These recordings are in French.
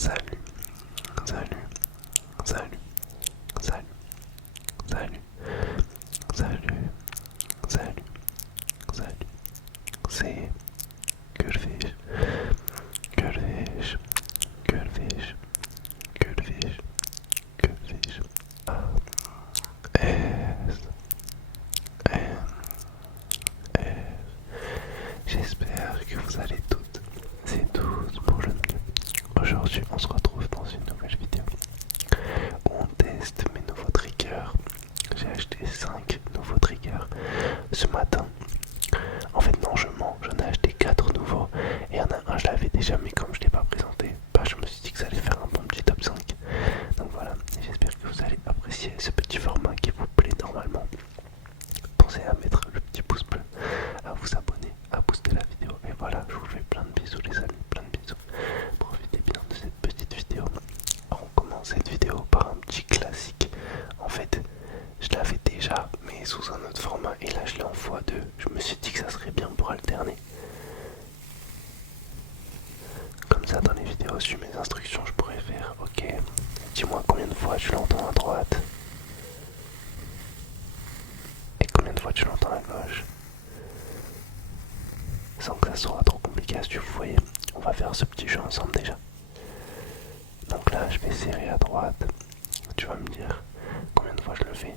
Salut, salut, salut, salut, salut, salut, salut, salut. C'est Gulfish, Gulfish, Gulfish, Gulfish, Gulfish. S, M, R. J'espère que vous allez toutes et tous pour le mieux. Aujourd'hui, on se retrouve dans une nouvelle vidéo où on teste mes nouveaux triggers. J'ai acheté 5 nouveaux triggers ce matin. En fait non, je mens, j'en ai acheté 4 nouveaux et il y en a un je l'avais déjà, mais comme je ne l'ai pas présenté, je me suis dit que ça allait faire un bon petit top 5. Donc voilà, j'espère que vous allez apprécier ce petit format qui vous plaît normalement. Pensez à mettre le petit pouce bleu, à vous abonner, à booster la vidéo. Et voilà, je vous fais plein de bisous les amis, plein de bisous. Profitez bien de cette petite vidéo. Alors, on commence cette vidéo par un petit classique. En fait, je l'avais déjà, mais sous un autre format. Et là, je l'ai en x2. Je me suis dit que ça serait bien pour alterner. Comme ça, dans les vidéos, sur mes instructions, je pourrais faire ok, dis-moi combien de fois tu l'entends à droite et combien de fois tu l'entends à gauche, sans que ça soit trop compliqué à suivre. Vous voyez, on va faire ce petit jeu ensemble déjà. Donc là, je vais serrer à droite. Tu vas me dire combien de fois je le fais.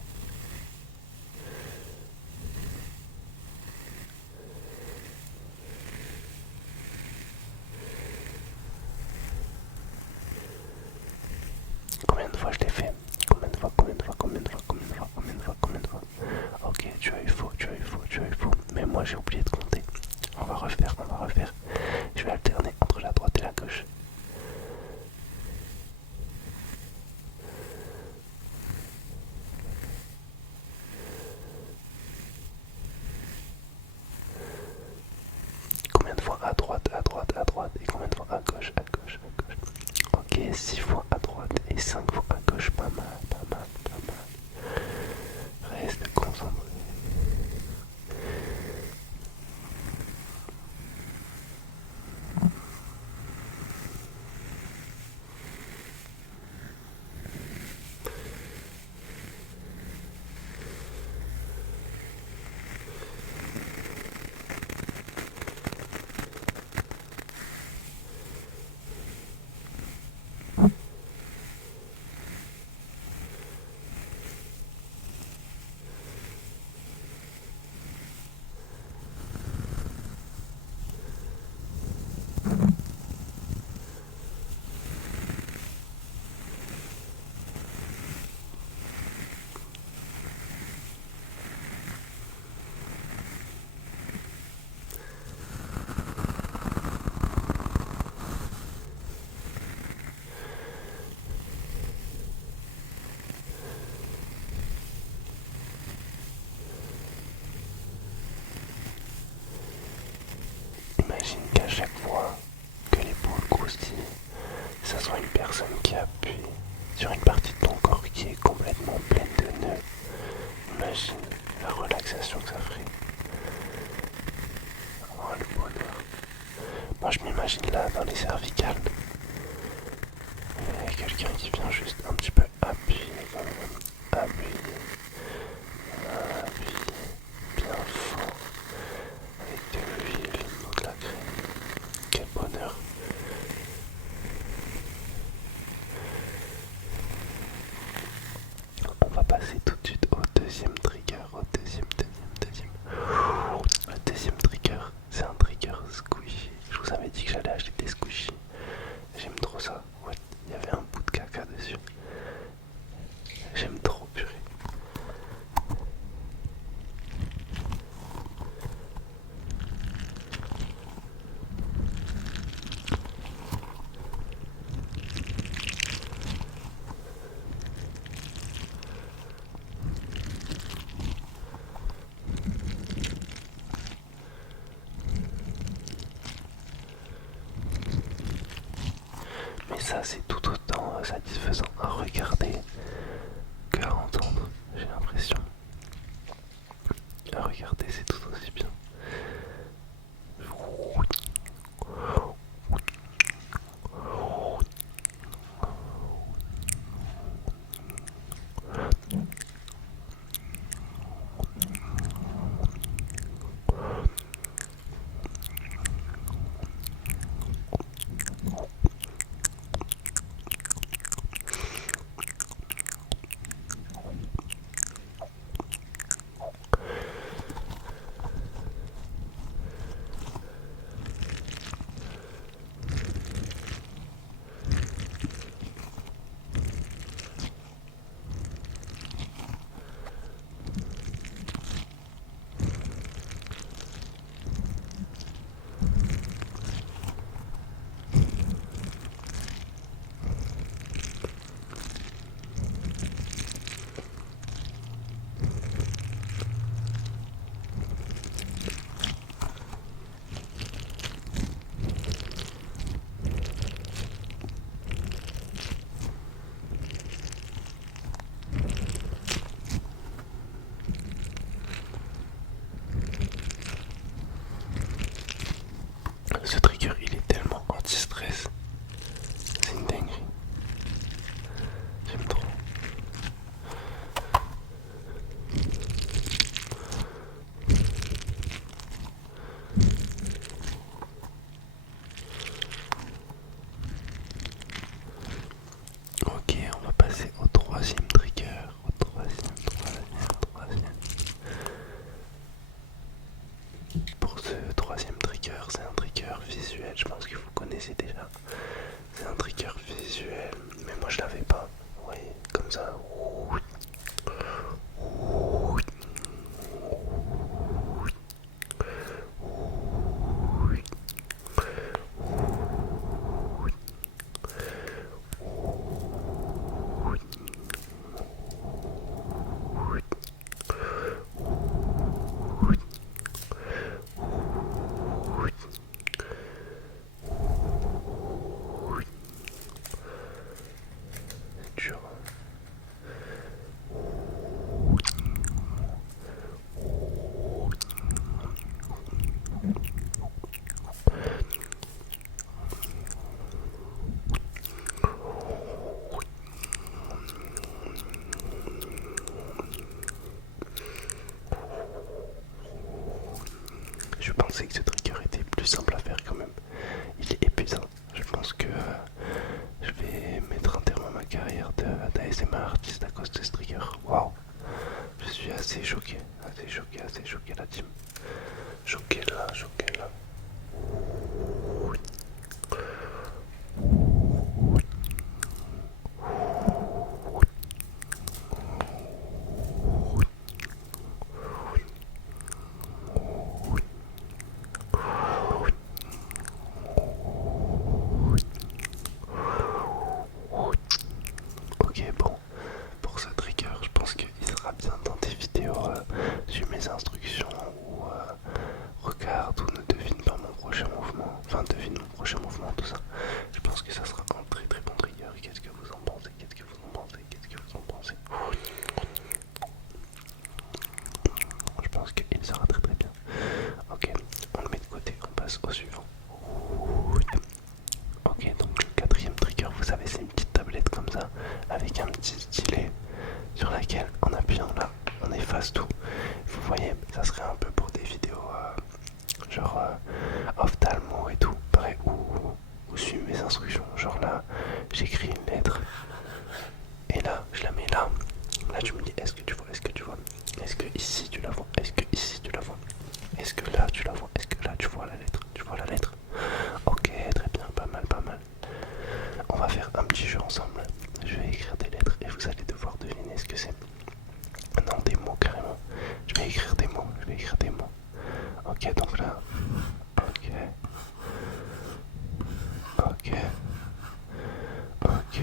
Combien de fois je l'ai fait? Combien de fois, combien de fois, combien de fois, combien de fois, combien de fois, combien de fois? Ok, tu as eu faux, tu as eu faux, tu as eu faux. Mais moi j'ai oublié de compter. On va refaire, on va refaire. Je vais alterner entre la droite et la gauche. Combien de fois à droite, à droite, à droite et combien de fois à gauche, à gauche, à gauche. Ok, 6 fois à droite et 5 fois à gauche, pas mal, pas mal, pas mal. Reste concentré. Imagine qu'à chaque fois que l'épaule croustille, ça soit une personne qui appuie sur une partie de ton corps qui est complètement pleine de nœuds. Imagine la relaxation que ça ferait. Oh le bonheur. Moi je m'imagine là dans les cervicales. Il y a quelqu'un qui vient juste un petit peu appuyer quand même. Appuyer. Appuyer. Bien fort. Avec de l'huile ou de la crème. Quel bonheur. On va passer tout de suite au deuxième trigger. Deuxième. Le deuxième trigger, c'est un trigger squishy. Je vous avais dit que j'allais acheter des squishy. J'aime trop ça. Ouais, il y avait un bout de caca dessus. J'aime trop, purée. Mais ça, c'est tout autant satisfaisant à regarder qu'à entendre, j'ai l'impression. À regarder, c'est tout aussi bien. C'est un trigger visuel, mais moi je l'avais pas. Oui, comme ça. C'est dur. Je pensais que ce trigger était plus simple à faire quand même. Il est épuisant. Je pense que je vais mettre un terme à ma carrière d'ASMR artiste à cause de ce trigger. Waouh! Je suis assez choqué, la team. Choqué là, choqué là. Ok, bon, pour ce trigger, je pense qu'il sera bien dans des vidéos. Suis mes instructions ou regarde ou ne devine pas mon prochain mouvement. Enfin, devine mon prochain mouvement, tout ça. Je pense que ça sera un très très bon trigger. Qu'est-ce que vous en pensez? Qu'est-ce que vous en pensez? Qu'est-ce que vous en pensez? Je pense qu'il sera très très bien. Ok, on le met de côté, on passe au suivant. Ok, donc le quatrième trigger, vous savez, c'est une petite tablette comme ça, avec un petit stylet sur laquelle, en appuyant là, on efface tout. Vous voyez, ça serait un peu pour des vidéos genre ophtalmo et tout, pareil, ou suivre mes instructions. Genre là, j'écris une lettre, et là, je la mets là. Là, tu me dis, est-ce que tu vois, est-ce que tu vois, est-ce que ici tu la vois, est-ce que ici tu la vois, est-ce que là tu la vois, est-ce que là tu vois la lettre, tu vois la lettre. Ok, très bien, pas mal, pas mal. On va faire un petit jeu ensemble. Je vais écrire des lettres et vous allez devoir deviner ce que c'est. Non, des mots carrément. Je vais écrire des mots, je vais écrire des mots. Ok, donc là. Ok. Ok. Ok.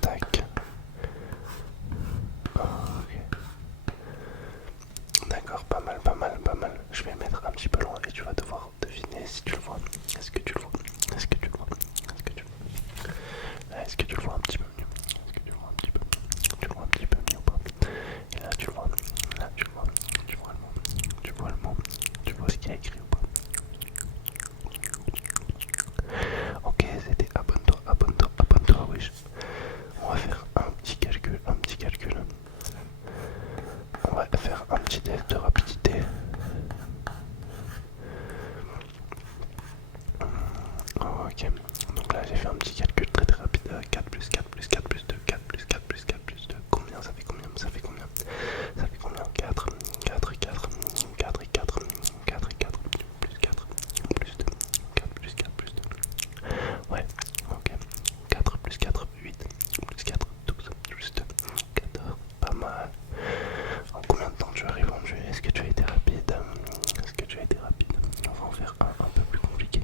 Tac. Ok. D'accord, pas mal, pas mal, pas mal. Je vais le mettre un petit peu loin et tu vas devoir deviner si tu le vois. Est-ce que tu le vois? Est-ce que tu le vois? Est-ce que tu le vois? Est-ce que tu le vois un petit peu mieux? Est-ce que tu le vois un petit peu? Tu le vois un petit peu mieux ou pas? Et là tu le vois. Là tu le vois. Tu vois le mot. Tu vois le mot. Tu vois ce qu'il y a écrit ou pas? Ok, c'était abonne-toi, abonne-toi, abonne-toi, wesh. On va faire un petit calcul, un petit calcul. On va faire un petit test de rapidité. Ok, donc là j'ai fait un petit calcul très très rapide. 4 plus 4 plus 4 plus 2, 4 plus 4 plus 4 plus 2. Combien ça fait combien? Ça fait combien? Ça fait combien? 4, 4 et 4, 4 et 4, 4 et 4, plus 4, plus 2, 4 plus 4 plus 2. Ouais, ok. 4 plus 4, 8, plus 4, 12, plus 2, 14. Pas mal. En combien de temps tu as répondu? Est-ce que tu as été rapide? Est-ce que tu as été rapide? On va en faire un peu plus compliqué.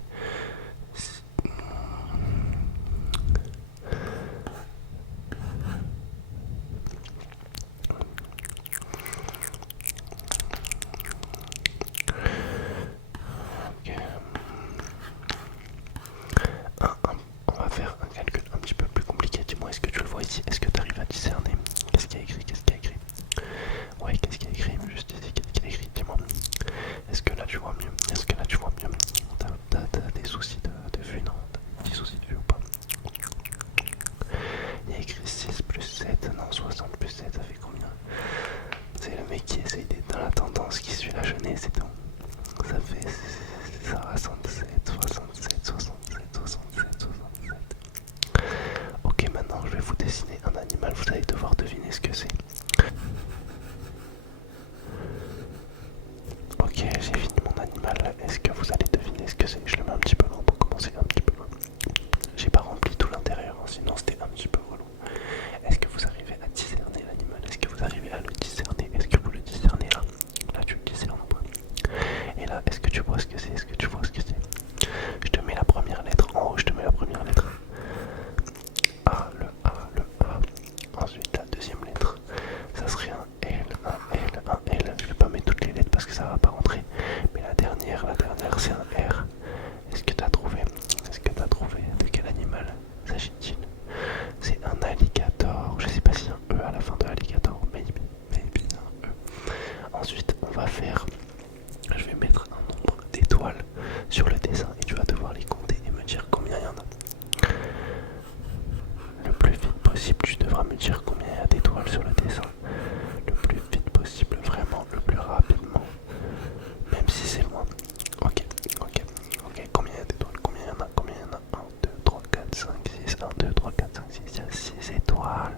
1, 2, 3, 4, 5, 6, il y a 6 étoiles.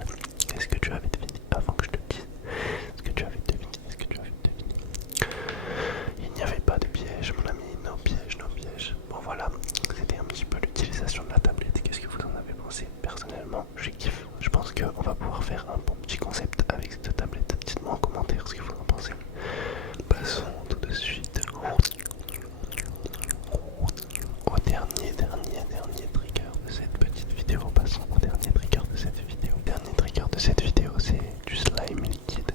Est-ce que tu avais deviné avant que je te le dise? Est-ce que tu avais deviné? Est-ce que tu avais deviné? Il n'y avait pas de piège, mon ami. Non piège, non piège. Bon voilà, c'était un petit peu l'utilisation de la tablette. Qu'est-ce que vous en avez pensé? Personnellement, je kiffe. Je pense qu'on va pouvoir faire un bon petit concept avec cette tablette. Dites-moi en commentaire ce que vous en pensez. Passons tout de suite au dernier trigger de cette petite vidéo. Passons au dernier trigger de cette vidéo. Le dernier trigger de cette vidéo, c'est du slime liquide.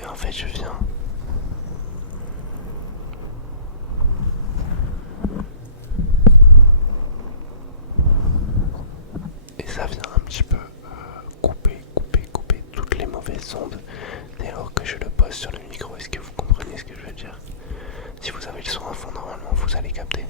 Et en fait, je viens et ça vient un petit peu couper toutes les mauvaises ondes dès lors que je le pose sur le micro. Est-ce que vous comprenez ce que je veux dire? Si vous avez le son à fond, normalement vous allez capter.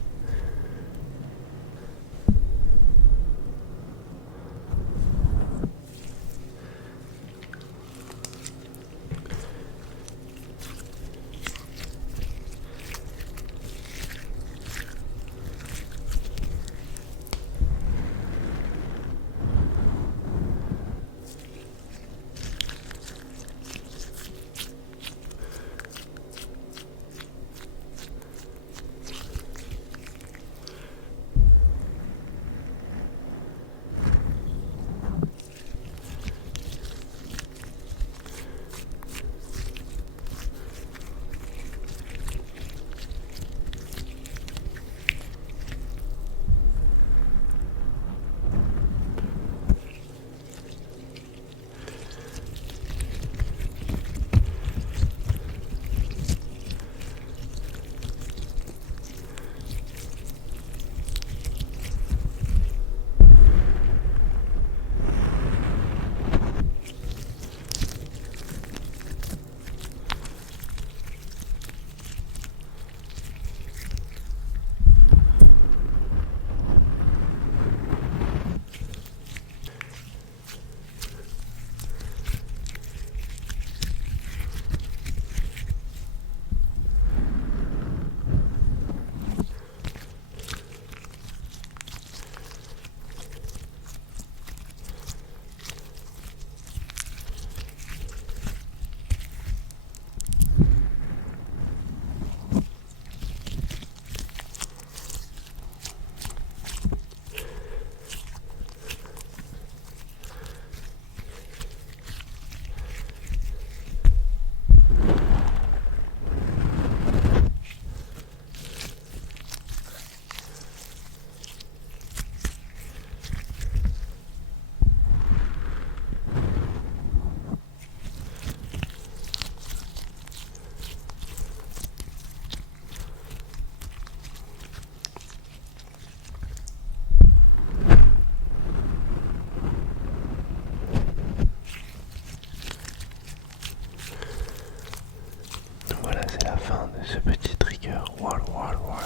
Voilà, c'est la fin de ce petit trigger. Water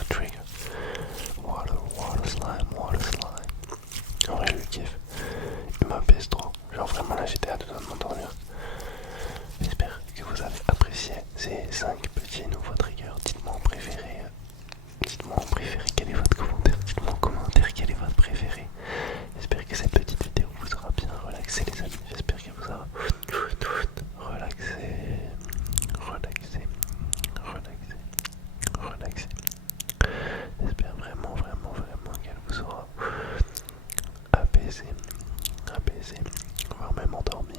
trigger. Water slime. En vrai, je le kiffe. Il m'apaise trop. Genre vraiment là, j'étais à deux doigts de m'endormir. J'espère que vous avez apprécié ces 5 petits nouveaux triggers. Dites-moi en préféré. Dites-moi en préféré quel est votre commentaire. Dites-moi en commentaire quel est votre préféré. J'espère que cette petite vidéo vous aura bien relaxé les amis. J'espère qu'elle vous aura relaxé. J'espère vraiment qu'elle vous aura apaisé, voire même endormi.